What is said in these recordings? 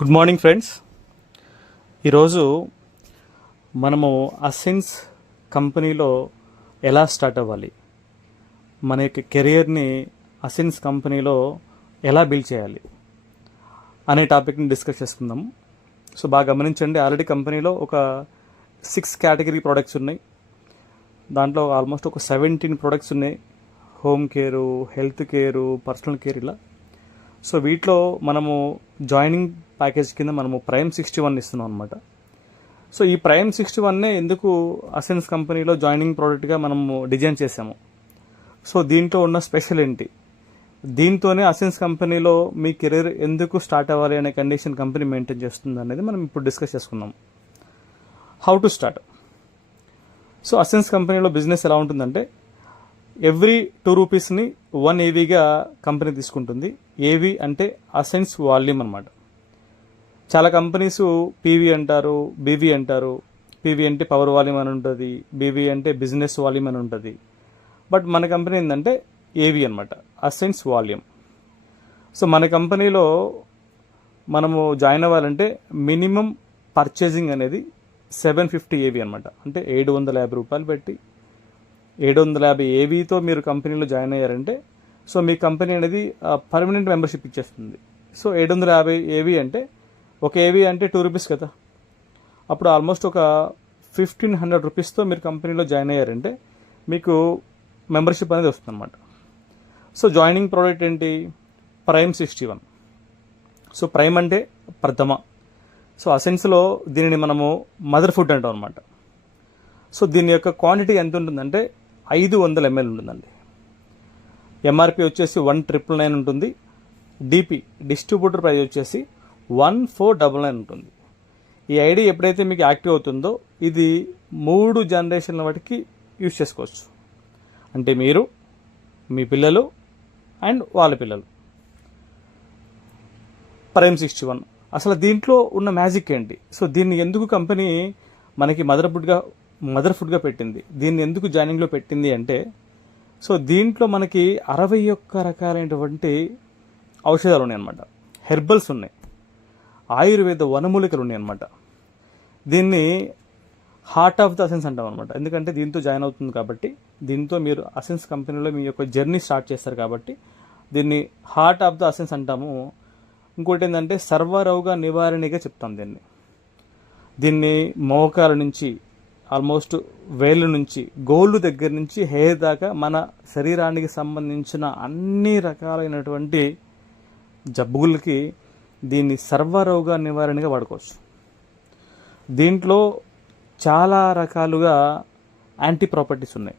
Good morning friends. ఈరోజు మనము అసెన్స్ కంపెనీలో ఎలా స్టార్ట్ అవ్వాలి, మన యొక్క కెరియర్ని అసెన్స్ కంపెనీలో ఎలా బిల్డ్ చేయాలి అనే టాపిక్ని డిస్కస్ చేసుకుందాము. సో బాగా గమనించండి, ఆల్రెడీ కంపెనీలో ఒక 6 కేటగిరీ ప్రోడక్ట్స్ ఉన్నాయి. దాంట్లో ఆల్మోస్ట్ ఒక 17 ప్రోడక్ట్స్ ఉన్నాయి. Home care, health care, personal care ఇలా. సో వీటిలో మనము జాయినింగ్ ప్యాకేజ్ కింద మనము ప్రైమ్ 61 ఇస్తున్నాం అనమాట. సో ఈ ప్రైమ్ 61నే ఎందుకు అసెన్స్ కంపెనీలో జాయినింగ్ ప్రోడక్ట్గా మనము డిజైన్ చేసాము. సో దీంట్లో ఉన్న స్పెషల్ ఏంటి, దీంతోనే అసెన్స్ కంపెనీలో మీ కెరీర్ ఎందుకు స్టార్ట్ అవ్వాలి అనే కండిషన్ కంపెనీ మెయింటైన్ చేస్తుంది అనేది మనం ఇప్పుడు డిస్కస్ చేసుకుందాం. How to start. సో అసెన్స్ కంపెనీలో బిజినెస్ ఎలా ఉంటుందంటే, ఎవ్రీ 2 రూపీస్ని 1 ఏవీగా కంపెనీ తీసుకుంటుంది. ఏవి అంటే అసెన్స్ వాల్యూమ్ అనమాట. చాలా కంపెనీస్ పీవీ అంటారు, బీవీ అంటారు. పీవీ అంటే పవర్ వాల్యూమ్ అని ఉంటుంది, బీవీ అంటే బిజినెస్ వాల్యూమ్ అని ఉంటుంది. బట్ మన కంపెనీ ఏంటంటే ఏవి అనమాట, అసెన్స్ వాల్యూమ్. సో మన కంపెనీలో మనము జాయిన్ అవ్వాలంటే మినిమం పర్చేజింగ్ అనేది 750 ఏవి అనమాట. అంటే 750 రూపాయలు పెట్టి 750 ఏవీతో మీరు కంపెనీలో జాయిన్ అయ్యారంటే సో మీ కంపెనీ అనేది పర్మనెంట్ మెంబర్షిప్ ఇచ్చేస్తుంది. సో 750 ఏవి అంటే ఒక ఏవి అంటే 2 రూపీస్ కదా. అప్పుడు ఆల్మోస్ట్ ఒక 1500 రూపీస్తో మీరు కంపెనీలో జాయిన్ అయ్యారంటే మీకు మెంబర్షిప్ అనేది వస్తుంది అనమాట. సో జాయినింగ్ ప్రోడక్ట్ ఏంటి, ప్రైమ్ 61. సో ప్రైమ్ అంటే ప్రథమ. సో అసెన్స్లో దీనిని మనము మదర్ ఫుడ్ అంటాం అనమాట. సో దీని యొక్క క్వాంటిటీ ఎంత ఉంటుందంటే 500 ml ఉంటుందండి. ఎంఆర్పి వచ్చేసి 1999 ఉంటుంది. డిపి డిస్ట్రిబ్యూటర్ ప్రైస్ వచ్చేసి 1499 ఉంటుంది. ఈ ఐడి ఎప్పుడైతే మీకు యాక్టివ్ అవుతుందో ఇది 3 జనరేషన్ల వాటికి యూజ్ చేసుకోవచ్చు. అంటే మీరు, మీ పిల్లలు అండ్ వాళ్ళ పిల్లలు. ప్రైమ్ 61 అసలు దీంట్లో ఉన్న మ్యాజిక్ ఏంటి, సో దీన్ని ఎందుకు కంపెనీ మనకి మదర్ ఫుడ్గా పెట్టింది, దీన్ని ఎందుకు జాయినింగ్లో పెట్టింది అంటే, సో దీంట్లో మనకి 61 రకాలైనటువంటి ఔషధాలు ఉన్నాయన్నమాట. హెర్బల్స్ ఉన్నాయి, ఆయుర్వేద వనమూలికలు ఉన్నాయి అన్నమాట. దీన్ని హార్ట్ ఆఫ్ ద అసెన్స్ అంటాం అనమాట. ఎందుకంటే దీంతో జాయిన్ అవుతుంది కాబట్టి, దీంతో మీరు అసెన్స్ కంపెనీలో మీ యొక్క జర్నీ స్టార్ట్ చేస్తారు కాబట్టి దీన్ని హార్ట్ ఆఫ్ ద అసెన్స్ అంటాము. ఇంకోటి ఏంటంటే సర్వరోగ నివారణగా చెప్తాం దీన్ని మోకాల నుంచి ఆల్మోస్ట్ వేళ్ళ నుంచి గోళ్ళు దగ్గర నుంచి హెయిర్ దాకా మన శరీరానికి సంబంధించిన అన్ని రకాలైనటువంటి జబ్బులకి దీన్ని సర్వరోగ నివారణగా వాడుకోవచ్చు. దీంట్లో చాలా రకాలుగా యాంటీ ప్రాపర్టీస్ ఉన్నాయి.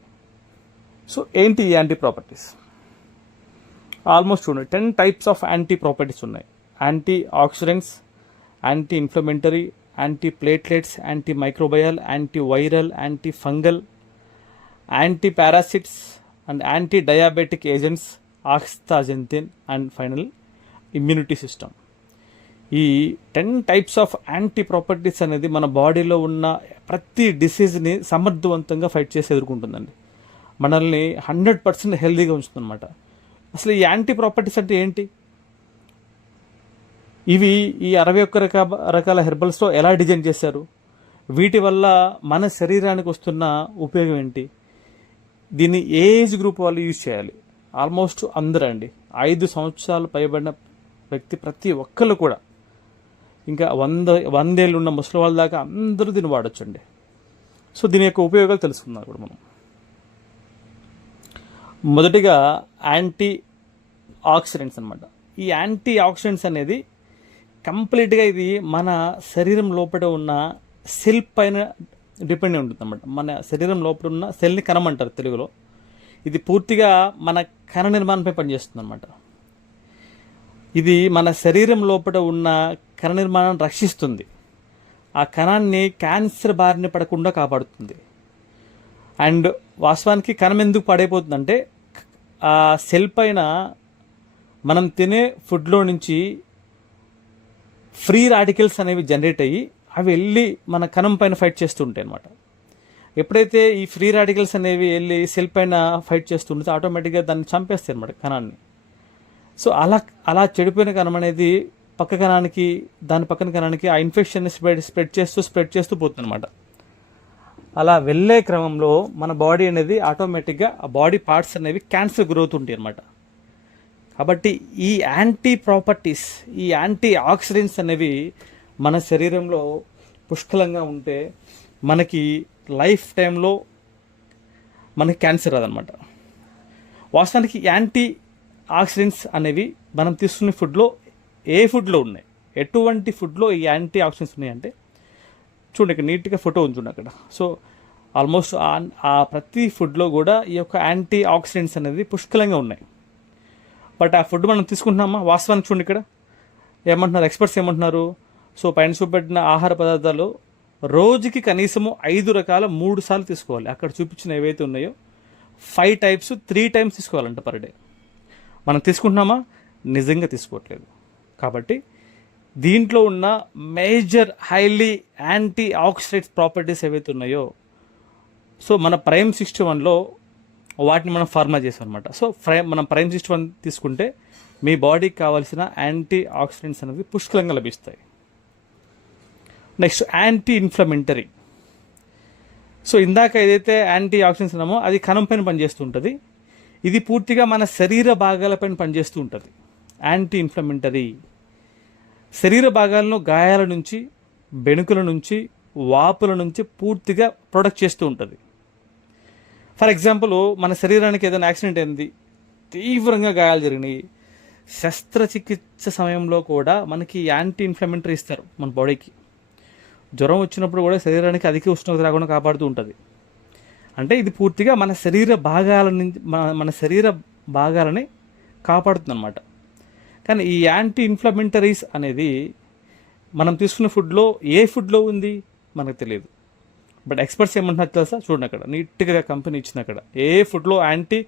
సో ఏంటి ఈ యాంటీ ప్రాపర్టీస్, ఆల్మోస్ట్ చూడండి 10 టైప్స్ ఆఫ్ యాంటీ ప్రాపర్టీస్ ఉన్నాయి. Antioxidants, anti inflammatory, antiplatelets, antimicrobial, antiviral, antifungal, anti parasites and anti diabetic agents, ఆక్సాజెంతిన్ అండ్ ఫైనల్ ఇమ్యూనిటీ సిస్టమ్. ఈ 10 types of anti properties అనేది మన బాడీలో ఉన్న ప్రతి డిసీజ్ని సమర్థవంతంగా ఫైట్ చేసి ఎదుర్కొంటుందండి. మనల్ని 100% హెల్తీగా ఉంచుతుందన్నమాట. అసలు ఈ యాంటీ ప్రాపర్టీస్ అంటే ఏంటి, ఇవి ఈ 61 రకాల హెర్బల్స్లో ఎలా డిజైన్ చేశారు, వీటి వల్ల మన శరీరానికి వస్తున్న ఉపయోగం ఏంటి, దీన్ని ఏజ్ గ్రూప్ వాళ్ళు యూజ్ చేయాలి. ఆల్మోస్ట్ అందరూ అండి, 5 సంవత్సరాలు పైబడిన వ్యక్తి ప్రతి ఒక్కళ్ళు కూడా, ఇంకా 100 ఏళ్ళు ఉన్న ముసలి వాళ్ళ దాకా అందరూ దీన్ని వాడచ్చండి. సో దీని యొక్క ఉపయోగాలు తెలుసుకున్నాం కూడా మనం. మొదటిగా యాంటీ ఆక్సిడెంట్స్ అనమాట. ఈ యాంటీ ఆక్సిడెంట్స్ అనేది కంప్లీట్గా ఇది మన శరీరం లోపల ఉన్న సెల్ పైన డిపెండ్ ఉంటుంది అన్నమాట. మన శరీరం లోపల ఉన్న సెల్ని కణం అంటారు తెలుగులో. ఇది పూర్తిగా మన కణ నిర్మాణంపై పనిచేస్తుంది అన్నమాట. ఇది మన శరీరం లోపల ఉన్న కణ నిర్మాణాన్ని రక్షిస్తుంది, ఆ కణాన్ని క్యాన్సర్ బారిన పడకుండా కాపాడుతుంది. అండ్ వాస్తవానికి కణం ఎందుకు పాడైపోతుందంటే, ఆ సెల్ పైన మనం తినే ఫుడ్లో నుంచి ఫ్రీ రాడికల్స్ అనేవి జనరేట్ అయ్యి అవి వెళ్ళి మన కణం పైన ఫైట్ చేస్తూ ఉంటాయి అనమాట. ఎప్పుడైతే ఈ ఫ్రీ రాడికల్స్ అనేవి వెళ్ళి సెల్ పైన ఫైట్ చేస్తుంటే ఆటోమేటిక్గా దాన్ని చంపేస్తాయి అనమాట కణాన్ని. సో అలా చెడిపోయిన కణం అనేది పక్క కణానికి దాని పక్కన కణానికి ఆ ఇన్ఫెక్షన్ని స్ప్రెడ్ చేస్తూ పోతుంది అనమాట. అలా వెళ్ళే క్రమంలో మన బాడీ అనేది ఆటోమేటిక్గా ఆ బాడీ పార్ట్స్ అనేవి క్యాన్సర్ గ్రోత్ ఉంటాయి అన్నమాట. కాబట్టి ఈ యాంటీ ప్రాపర్టీస్, ఈ యాంటీ ఆక్సిడెంట్స్ అనేవి మన శరీరంలో పుష్కలంగా ఉంటే మనకి లైఫ్ టైంలో మనకి క్యాన్సర్ రాదనమాట. వాస్తవానికి యాంటీ ఆక్సిడెంట్స్ అనేవి మనం తీసుకునే ఫుడ్లో ఏ ఫుడ్లో ఉన్నాయి, ఎటువంటి ఫుడ్లో ఈ యాంటీ ఆక్సిడెంట్స్ ఉన్నాయంటే చూడండి, ఇక్కడ నీట్గా ఫోటో ఉంది చూడండి అక్కడ. సో ఆల్మోస్ట్ ఆ ప్రతి ఫుడ్లో కూడా ఈ యొక్క యాంటీ ఆక్సిడెంట్స్ అనేది పుష్కలంగా ఉన్నాయి. బట్ ఆ ఫుడ్ మనం తీసుకుంటున్నామా? వాస్తవానికి చూడండి ఇక్కడ ఏమంటున్నారు ఎక్స్పర్ట్స్ ఏమంటున్నారు. సో పైన చూపెట్టిన ఆహార పదార్థాలు రోజుకి కనీసము 5 రకాల 3 సార్లు తీసుకోవాలి. అక్కడ చూపించిన ఏవైతే ఉన్నాయో 5 టైప్స్ 3 టైమ్స్ తీసుకోవాలంట పర్ డే. మనం తీసుకుంటున్నామా? నిజంగా తీసుకోవట్లేదు. కాబట్టి దీంట్లో ఉన్న major highly antioxidants properties ఏవైతే ఉన్నాయో, సో మన ప్రైమ్ 61లో వాటిని మనం ఫార్మా చేసాం అనమాట. సో మనం ప్రైమ్ 61 తీసుకుంటే మీ బాడీకి కావాల్సిన యాంటీ ఆక్సిడెంట్స్ అనేవి పుష్కలంగా లభిస్తాయి. Next anti inflammatory. సో ఇందాక ఏదైతే యాంటీ ఆక్సిడెంట్స్ ఉన్నామో అది కణం పైన పనిచేస్తూ ఉంటుంది. ఇది పూర్తిగా మన శరీర భాగాలపైన పనిచేస్తూ ఉంటుంది. యాంటీ ఇన్ఫ్లమెంటరీ శరీర భాగాలను గాయాల నుంచి, బెణుకుల నుంచి, వాపుల నుంచి పూర్తిగా ప్రొటెక్ట్ చేస్తూ ఉంటుంది. ఫర్ ఎగ్జాంపుల్, మన శరీరానికి ఏదైనా యాక్సిడెంట్ అయింది, తీవ్రంగా గాయాలు జరిగినాయి, శస్త్రచికిత్స సమయంలో కూడా మనకి యాంటీ ఇన్ఫ్లమెంటరీ ఇస్తారు మన బాడీకి. జ్వరం వచ్చినప్పుడు కూడా శరీరానికి అధిక ఉష్ణోగ్రత రాకుండా కాపాడుతూ ఉంటుంది. అంటే ఇది పూర్తిగా మన శరీర భాగాల నుంచి మన శరీర భాగాలని కాపాడుతుంది అన్నమాట. కానీ ఈ యాంటీ ఇన్ఫ్లమెంటరీస్ అనేది మనం తీసుకున్న ఫుడ్లో ఏ ఫుడ్లో ఉంది మనకు తెలియదు. బట్ ఎక్స్పర్ట్స్ ఏమంటున్నారు తెలుసా? చూడండి అక్కడ నీట్గా కంపెనీ ఇచ్చింది అక్కడ ఏ ఫుడ్లో యాంటీ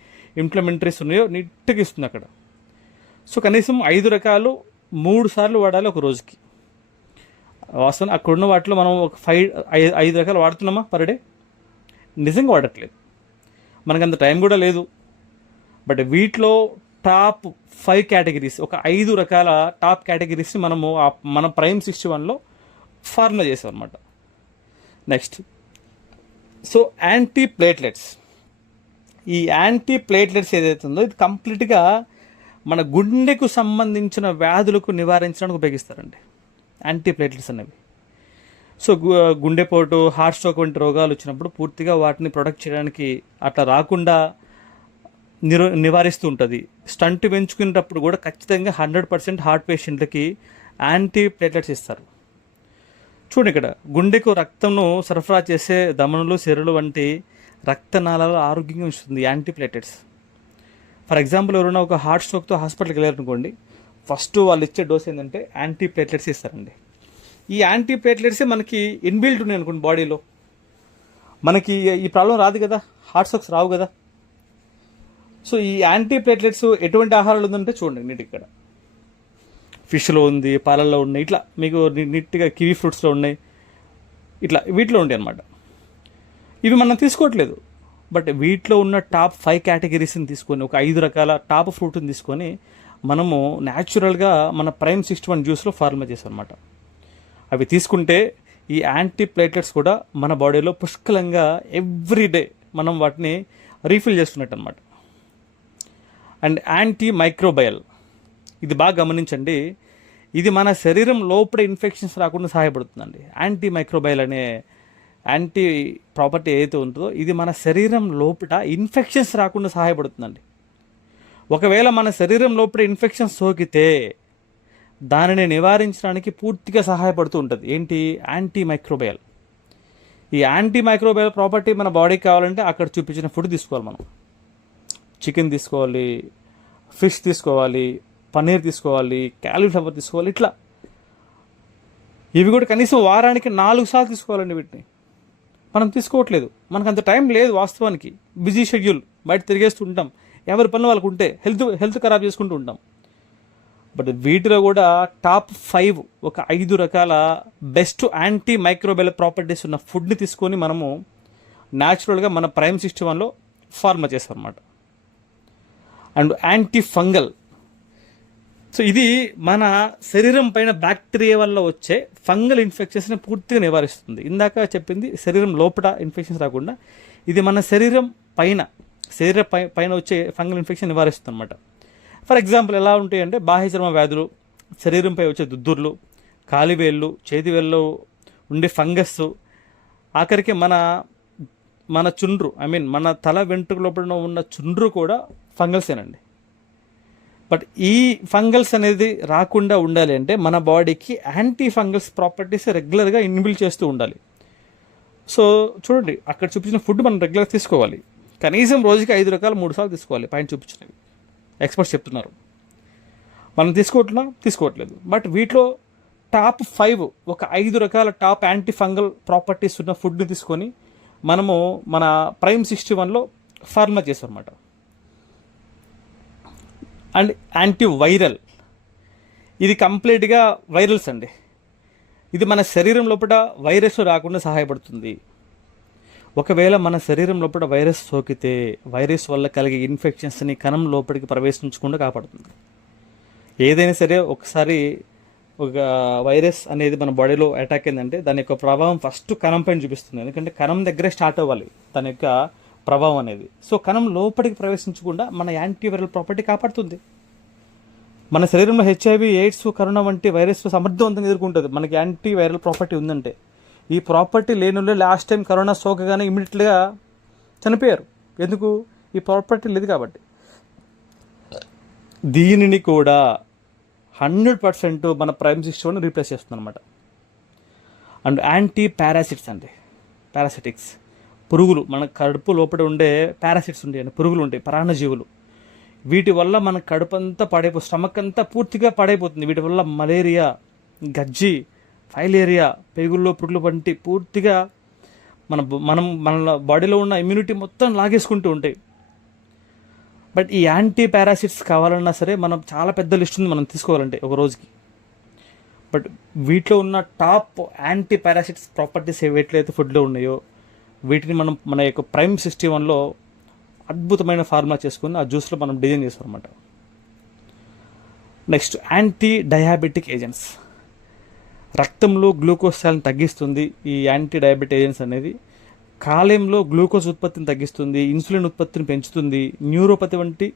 ఇన్ఫ్లమెంటరీస్ ఉన్నాయో నీట్గా ఇస్తుంది అక్కడ. సో కనీసం 5 రకాలు 3 సార్లు వాడాలి ఒక రోజుకి. వాస్తవం అక్కడున్న వాటిలో మనం ఒక 5 రకాలు వాడుతున్నామా పర్ డే? నిజంగా వాడట్లేదు, మనకు అంత టైం కూడా లేదు. బట్ వీటిలో టాప్ 5 కేటగిరీస్, ఒక 5 రకాల టాప్ కేటగిరీస్ని మనము మన ప్రైమ్ 61లో ఫార్ములా చేసాం అనమాట. Next, so anti platelets. ఈ యాంటీ ప్లేట్లెట్స్ ఏదైతే ఉందో ఇది కంప్లీట్గా మన గుండెకు సంబంధించిన వ్యాధులకు నివారించడానికి ఉపయోగిస్తారండి యాంటీ ప్లేట్లెట్స్ అనేవి. సో గుండెపోటు, హార్ట్ స్ట్రోక్ వంటి రోగాలు వచ్చినప్పుడు పూర్తిగా వాటిని ప్రొటెక్ట్ చేయడానికి, అట్లా రాకుండా నివారిస్తూ ఉంటుంది. స్టంట్ పెంచుకునేటప్పుడు కూడా ఖచ్చితంగా 100% హార్ట్ పేషెంట్లకి యాంటీ ప్లేట్లెట్స్ ఇస్తారు. చూడండి ఇక్కడ గుండెకు రక్తంను సరఫరా చేసే ధమనులు, సిరలు వంటి రక్తనాళాలు ఆరోగ్యంగా ఉంచుతుంది యాంటీ ప్లేట్లెట్స్. ఫర్ ఎగ్జాంపుల్, ఎవరైనా ఒక హార్ట్ స్ట్రోక్తో హాస్పిటల్కి వెళ్ళారనుకోండి, ఫస్ట్ వాళ్ళు ఇచ్చే డోస్ ఏంటంటే యాంటీ ప్లేట్లెట్స్ ఇస్తారండి. ఈ యాంటీ ప్లేట్లెట్స్ మనకి ఇన్బిల్ట్ ఉన్నాయి అనుకోండి బాడీలో, మనకి ఈ ప్రాబ్లం రాదు కదా, హార్ట్ స్ట్రోక్స్ రావు కదా. సో ఈ యాంటీ ప్లేట్లెట్స్ ఎటువంటి ఆహారాలు ఉందంటే చూడండి నీట్ ఇక్కడ ఫిష్లో ఉంది, పాలల్లో ఉన్నాయి, ఇట్లా మీకు నీట్గా కివీ ఫ్రూట్స్లో ఉన్నాయి, ఇట్లా వీటిలో ఉంటాయి అన్నమాట. ఇవి మనం తీసుకోవట్లేదు. బట్ వీటిలో ఉన్న టాప్ 5 కేటగిరీస్ని తీసుకొని, ఒక 5 రకాల టాప్ ఫ్రూట్ని తీసుకొని మనము న్యాచురల్గా మన ప్రైమ్ 61 జ్యూస్లో ఫార్ములా చేసాం అనమాట. అవి తీసుకుంటే ఈ యాంటీ ప్లేట్లెట్స్ కూడా మన బాడీలో పుష్కలంగా ఎవ్రీడే మనం వాటిని రీఫిల్ చేసుకున్నట్టు అనమాట. అండ్ యాంటీ మైక్రోబయల్, ఇది బాగా గమనించండి, ఇది మన శరీరం లోపల ఇన్ఫెక్షన్స్ రాకుండా సహాయపడుతుందండి. యాంటీ మైక్రోబయల్ అనే యాంటీ ప్రాపర్టీ ఏదైతే ఉంటుందో ఇది మన శరీరం లోపల ఇన్ఫెక్షన్స్ రాకుండా సహాయపడుతుందండి. ఒకవేళ మన శరీరం లోపల ఇన్ఫెక్షన్స్ సోకితే దానిని నివారించడానికి పూర్తిగా సహాయపడుతూ ఉంటుంది. ఏంటి? Anti microbial. ఈ యాంటీ మైక్రోబయల్ ప్రాపర్టీ మన బాడీకి కావాలంటే అక్కడ చూపించిన ఫుడ్ తీసుకోవాలి. మనం చికెన్ తీసుకోవాలి, ఫిష్ తీసుకోవాలి, పన్నీర్ తీసుకోవాలి, క్యాలీఫ్లవర్ తీసుకోవాలి, ఇట్లా ఇవి కూడా కనీసం వారానికి 4 సార్లు తీసుకోవాలండి. వీటిని మనం తీసుకోవట్లేదు, మనకు అంత టైం లేదు. వాస్తవానికి బిజీ షెడ్యూల్, బయట తిరిగేస్తూ ఉంటాం, ఎవరి పనులు వాళ్ళకు ఉంటే హెల్త్ ఖరాబ్ చేసుకుంటూ ఉంటాం. బట్ వీటిలో కూడా టాప్ 5 ఒక 5 రకాల బెస్ట్ యాంటీ మైక్రోబయల్ ప్రాపర్టీస్ ఉన్న ఫుడ్ని తీసుకొని మనము న్యాచురల్గా మన ప్రైమ్ 61లో ఫార్మా చేస్తాం అన్నమాట. అండ్ యాంటీ ఫంగల్, సో ఇది మన శరీరం పైన బ్యాక్టీరియా వల్ల వచ్చే ఫంగల్ ఇన్ఫెక్షన్స్ని పూర్తిగా నివారిస్తుంది. ఇందాక చెప్పింది శరీరం లోపల ఇన్ఫెక్షన్స్ రాకుండా, ఇది మన శరీరం పైన పైన వచ్చే ఫంగల్ ఇన్ఫెక్షన్ నివారిస్తుంది అనమాట. ఫర్ ఎగ్జాంపుల్ ఎలా ఉంటాయంటే బాహ్య చర్మ వ్యాధులు, శరీరంపై వచ్చే దుద్దుర్లు, కాలివేళ్ళు, చేతివేళ్ళు ఉండే ఫంగస్, ఆఖరికి మన చుండ్రు, మన తల వెంట్రుక లోపల ఉన్న చుండ్రు కూడా ఫంగల్సేనండి. బట్ ఈ ఫంగల్స్ అనేది రాకుండా ఉండాలి అంటే మన బాడీకి యాంటీ ఫంగల్స్ ప్రాపర్టీస్ రెగ్యులర్గా ఇన్బిల్డ్ చేస్తూ ఉండాలి. సో చూడండి, అక్కడ చూపించిన ఫుడ్ మనం రెగ్యులర్గా తీసుకోవాలి. కనీసం రోజుకి 5 రకాలు 3 సార్లు తీసుకోవాలి. పైన చూపించినవి ఎక్స్పర్ట్స్ చెప్తున్నారు. మనం తీసుకోవట్లేదు. బట్ వీటిలో టాప్ 5 ఒక 5 రకాల టాప్ యాంటీ ఫంగల్ ప్రాపర్టీస్ ఉన్న ఫుడ్ని తీసుకొని మనము మన ప్రైమ్ 61లో ఫార్ములా చేసాం అన్నమాట. అండ్ యాంటీవైరల్, ఇది కంప్లీట్గా వైరల్స్ అండి. ఇది మన శరీరం లోపల వైరస్ రాకుండా సహాయపడుతుంది. ఒకవేళ మన శరీరం లోపల వైరస్ సోకితే వైరస్ వల్ల కలిగే ఇన్ఫెక్షన్స్ని కణం లోపలికి ప్రవేశించకుండా కాపాడుతుంది. ఏదైనా సరే ఒకసారి ఒక వైరస్ అనేది మన బాడీలో అటాక్ అయిందంటే దాని యొక్క ప్రభావం ఫస్ట్ కణం పైన చూపిస్తుంది. ఎందుకంటే కణం దగ్గరే స్టార్ట్ అవ్వాలి దాని యొక్క ప్రభావం అనేది. సో కణం లోపలికి ప్రవేశించకుండా మన యాంటీవైరల్ ప్రాపర్టీ కాపాడుతుంది. మన శరీరంలో హెచ్ఐవి, ఎయిడ్స్, కరోనా వంటి వైరస్ సమర్థవంతంగా ఎదుర్కొంటుంది మనకి యాంటీవైరల్ ప్రాపర్టీ ఉందంటే. ఈ ప్రాపర్టీ లేని వాళ్ళు లాస్ట్ టైం కరోనా సోకగానే ఇమీడియట్గా చనిపోయారు. ఎందుకు? ఈ ప్రాపర్టీ లేదు కాబట్టి. దీనిని కూడా 100% మన ప్రైమ్ 61 రీప్లేస్ చేస్తుంది అనమాట. అండ్ యాంటీ పారాసిట్స్ అండి, పారాసిటిక్స్, పురుగులు, మన కడుపు లోపల ఉండే పారాసిట్స్ ఉంటాయండి, పురుగులు ఉంటాయి, పరాన్నజీవులు. వీటి వల్ల మన కడుపు అంతా స్టమక్ అంతా పూర్తిగా పాడైపోతుంది. వీటి వల్ల మలేరియా, గజ్జి, ఫైలేరియా, పేగుల్లో పురుగులు వంటి పూర్తిగా మన బాడీలో ఉన్న ఇమ్యూనిటీ మొత్తం లాగేసుకుంటూ ఉంటాయి. బట్ ఈ యాంటీ పారాసిట్స్ కావాలన్నా సరే మనం చాలా పెద్ద లిస్ట్ ఉంది మనం తీసుకోవాలంటే ఒక రోజుకి. బట్ వీటిలో ఉన్న టాప్ యాంటీ పారాసిట్స్ ప్రాపర్టీస్ ఏవైతే ఫుడ్లో ఉన్నాయో వీటిని మనం మన యొక్క ప్రైమ్ 61లో అద్భుతమైన ఫార్ములా చేసుకుని ఆ జ్యూస్లో మనం డిజైన్ చేస్తాం అనమాట. నెక్స్ట్ యాంటీ డయాబెటిక్ ఏజెంట్స్, రక్తంలో గ్లూకోజ్ స్థాయిని తగ్గిస్తుంది. ఈ యాంటీ డయాబెటిక్ ఏజెంట్స్ అనేది కాలేయంలో గ్లూకోజ్ ఉత్పత్తిని తగ్గిస్తుంది, ఇన్సులిన్ ఉత్పత్తిని పెంచుతుంది, న్యూరోపతి వంటి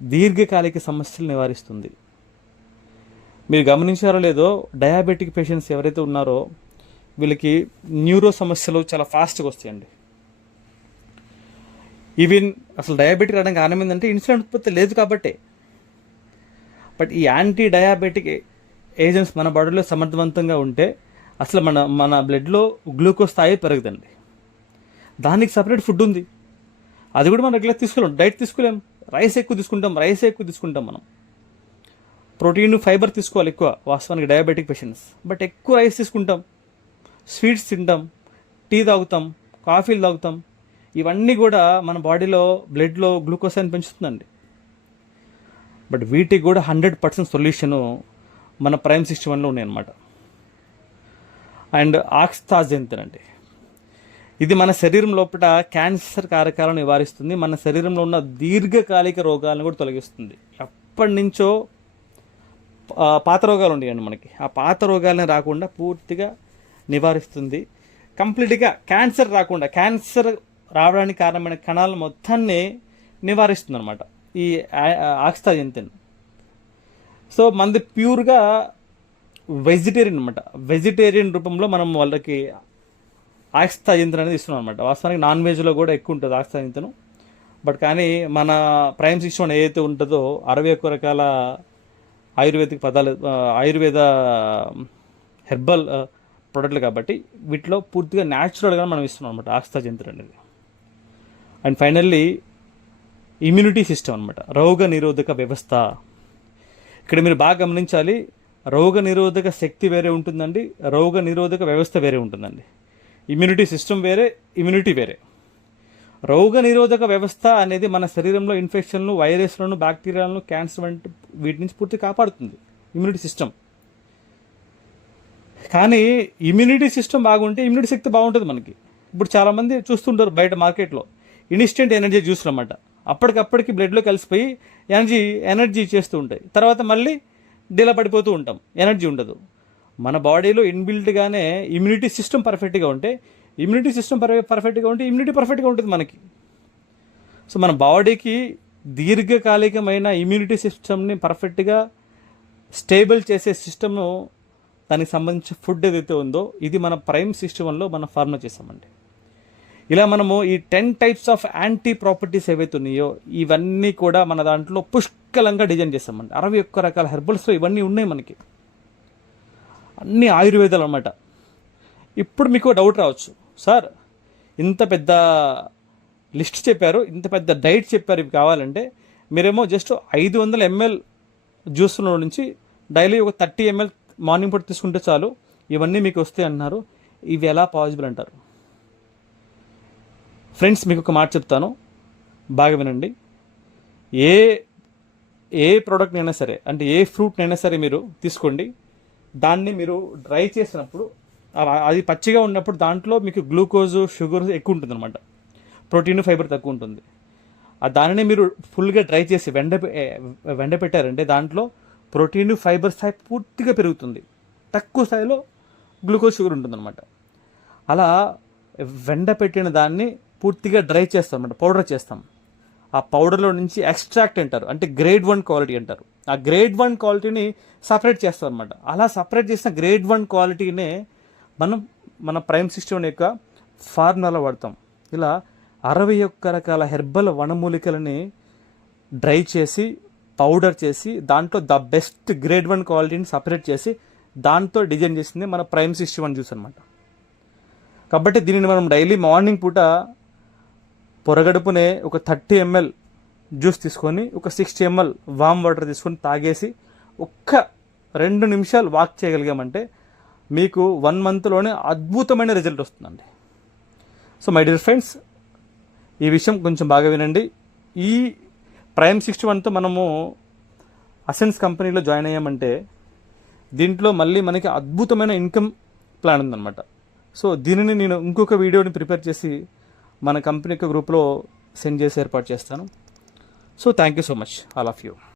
దీర్ఘకాలిక సమస్యలు నివారిస్తుంది. మీరు గమనించారో లేదో, డయాబెటిక్ పేషెంట్స్ ఎవరైతే ఉన్నారో వీళ్ళకి న్యూరో సమస్యలు చాలా ఫాస్ట్గా వస్తాయండి. ఈవెన్ అసలు డయాబెటిక్ రావడానికి కారణం ఏంటంటే ఇన్సులిన్ ఉత్పత్తి లేదు కాబట్టే. బట్ ఈ యాంటీ డయాబెటిక్ ఏజెంట్స్ మన బాడీలో సమర్థవంతంగా ఉంటే అసలు మన బ్లడ్లో గ్లూకోజ్ స్థాయి పెరుగుతుంది. దానికి సపరేట్ ఫుడ్ ఉంది, అది కూడా మనం రెగ్యులర్ తీసుకోలేం, డైట్ తీసుకోలేం. రైస్ ఎక్కువ తీసుకుంటాం మనం. ప్రోటీన్, ఫైబర్ తీసుకోవాలి ఎక్కువ వాస్తవానికి డయాబెటిక్ పేషెంట్స్. బట్ ఎక్కువ రైస్ తీసుకుంటాం, స్వీట్స్ తింటాం, టీ తాగుతాం, కాఫీలు తాగుతాం. ఇవన్నీ కూడా మన బాడీలో బ్లడ్లో గ్లూకోజ్ అని పెంచుతుందండి. బట్ వీటికి కూడా 100% సొల్యూషను మన ప్రైమ్ 61లో ఉన్నాయన్నమాట. అండ్ ఆక్స్తాజెంతిన్ అండి, ఇది మన శరీరం లోపల క్యాన్సర్ కారకాలను నివారిస్తుంది. మన శరీరంలో ఉన్న దీర్ఘకాలిక రోగాలను కూడా తొలగిస్తుంది. ఎప్పటి నుంచో పాత రోగాలు ఉండేయండి మనకి, ఆ పాత రోగాలని రాకుండా పూర్తిగా నివారిస్తుంది. కంప్లీట్గా క్యాన్సర్ రాకుండా, క్యాన్సర్ రావడానికి కారణమైన కణాల మొత్తాన్ని నివారిస్తుంది అనమాట ఈ ఆక్స్తాజెంతిన్. సో మనది ప్యూర్గా వెజిటేరియన్ అనమాట. వెజిటేరియన్ రూపంలో మనం వాళ్ళకి ఆక్స్తాజెంతిన్ అనేది ఇస్తున్నాం అనమాట. వాస్తవానికి నాన్ వెజ్లో కూడా ఎక్కువ ఉంటుంది ఆక్స్తాజెంతిన్. బట్ కానీ మన ప్రైమ్ 61 ఏదైతే ఉంటుందో 61 రకాల ఆయుర్వేద హెర్బల్ ప్రొడక్ట్లు కాబట్టి వీటిలో పూర్తిగా న్యాచురల్గా మనం ఇస్తున్నాం అనమాట ఆక్స్తాజెంతిన్ అనేది. అండ్ ఫైనల్లీ ఇమ్యూనిటీ సిస్టమ్ అనమాట, రోగ నిరోధక వ్యవస్థ. ఇక్కడ మీరు బాగా గమనించాలి, రోగ నిరోధక శక్తి వేరే ఉంటుందండి, రోగ నిరోధక వ్యవస్థ వేరే ఉంటుందండి. ఇమ్యూనిటీ సిస్టమ్ వేరే, ఇమ్యూనిటీ వేరే. రోగ నిరోధక వ్యవస్థ అనేది మన శరీరంలో ఇన్ఫెక్షన్లు, వైరస్లను, బ్యాక్టీరియాలను, క్యాన్సర్ వంటి వీటి నుంచి పూర్తి కాపాడుతుంది ఇమ్యూనిటీ సిస్టమ్. కానీ ఇమ్యూనిటీ సిస్టమ్ బాగుంటే ఇమ్యూనిటీ శక్తి బాగుంటుంది మనకి. ఇప్పుడు చాలామంది చూస్తుంటారు బయట మార్కెట్లో ఇన్స్టెంట్ ఎనర్జీ జ్యూస్లు అన్నమాట. అప్పటికప్పటికి బ్లడ్లో కలిసిపోయి ఎనర్జీ చేస్తూ ఉంటాయి. తర్వాత మళ్ళీ డీలా పడిపోతూ ఉంటాం, ఎనర్జీ ఉండదు. మన బాడీలో ఇన్బిల్ట్గానే ఇమ్యూనిటీ సిస్టమ్ పర్ఫెక్ట్గా ఉంటే ఇమ్యూనిటీ పర్ఫెక్ట్గా ఉంటుంది మనకి. సో మన బాడీకి దీర్ఘకాలికమైన ఇమ్యూనిటీ సిస్టమ్ని పర్ఫెక్ట్గా స్టేబుల్ చేసే సిస్టమ్ను, దానికి సంబంధించిన ఫుడ్ ఏదైతే ఉందో ఇది మన ప్రైమ్ సిస్టంలో మనం ఫార్ములా చేసామండి. ఇలా మనము ఈ 10 టైప్స్ ఆఫ్ యాంటీ ప్రాపర్టీస్ ఏవైతే ఉన్నాయో ఇవన్నీ కూడా మన దాంట్లో పుష్కలంగా డిజైన్ చేసామండి. 61 రకాల హెర్బల్స్లో ఇవన్నీ ఉన్నాయి మనకి, అన్ని ఆయుర్వేదాలు అన్నమాట. ఇప్పుడు మీకు డౌట్ రావచ్చు, సార్ ఇంత పెద్ద లిస్ట్ చెప్పారు, ఇంత పెద్ద డైట్ చెప్పారు, ఇవి కావాలంటే మీరేమో జస్ట్ 500 ml జ్యూస్లో నుంచి డైలీ ఒక 30 ml మార్నింగ్ పూట తీసుకుంటే చాలు, ఇవన్నీ మీకు వస్తాయి అన్నారు. ఇవి ఎలా పాసిబుల్ అంటారు? ఫ్రెండ్స్, మీకు ఒక మాట చెప్తాను, బాగా వినండి. ఏ ప్రోడక్ట్నైనా సరే, అంటే ఏ ఫ్రూట్నైనా సరే మీరు తీసుకోండి, దాన్ని మీరు డ్రై చేసినప్పుడు అది పచ్చిగా ఉన్నప్పుడు దాంట్లో మీకు గ్లూకోజ్, షుగర్ ఎక్కువ ఉంటుంది అనమాట, ప్రోటీన్, ఫైబర్ తక్కువ ఉంటుంది. దానిని మీరు ఫుల్గా డ్రై చేసి పెట్టారంటే దాంట్లో ప్రోటీన్, ఫైబర్ స్థాయి పూర్తిగా పెరుగుతుంది, తక్కువ స్థాయిలో గ్లూకోజ్, షుగర్ ఉంటుందన్నమాట. అలా పెట్టిన దాన్ని పూర్తిగా డ్రై చేస్తాం అన్నమాట, పౌడర్ చేస్తాం. ఆ పౌడర్లో నుంచి ఎక్స్ట్రాక్ట్ అంటారు, అంటే గ్రేడ్ 1 క్వాలిటీ అంటారు. ఆ గ్రేడ్ 1 క్వాలిటీని సపరేట్ చేస్తాం అనమాట. అలా సపరేట్ చేసిన గ్రేడ్ 1 క్వాలిటీనే మనం మన ప్రైమ్ సిస్టమ్ యొక్క ఫార్ములాలో వాడతాం. ఇలా 61 రకాల హెర్బల్ వనమూలికలని డ్రై చేసి పౌడర్ చేసి దాంట్లో ద బెస్ట్ గ్రేడ్ 1 క్వాలిటీని సపరేట్ చేసి దాంతో డిజైన్ చేసింది మన ప్రైమ్ సిస్టమ్ అని జ్యూస్ అనమాట. కాబట్టి దీనిని మనం డైలీ మార్నింగ్ పూట పొరగడుపునే ఒక 30 ml జ్యూస్ తీసుకొని ఒక 60 ml వామ్ వాటర్ తీసుకొని తాగేసి ఒక్క 2 నిమిషాలు వాక్ చేయగలిగామంటే మీకు 1 monthలోనే అద్భుతమైన రిజల్ట్ వస్తుందండి. సో మై డియర్ ఫ్రెండ్స్, ఈ విషయం కొంచెం బాగా వినండి. ఈ ప్రైమ్ 61తో మనము అసెన్స్ కంపెనీలో జాయిన్ అయ్యామంటే దీంట్లో మళ్ళీ మనకి అద్భుతమైన ఇన్కమ్ ప్లాన్ ఉందన్నమాట. సో దీనిని నేను ఇంకొక వీడియోని ప్రిపేర్ చేసి మన కంపెనీ యొక్క గ్రూప్లో సెండ్ చేసి ఏర్పాటు చేస్తాను. So thank you so much all of you.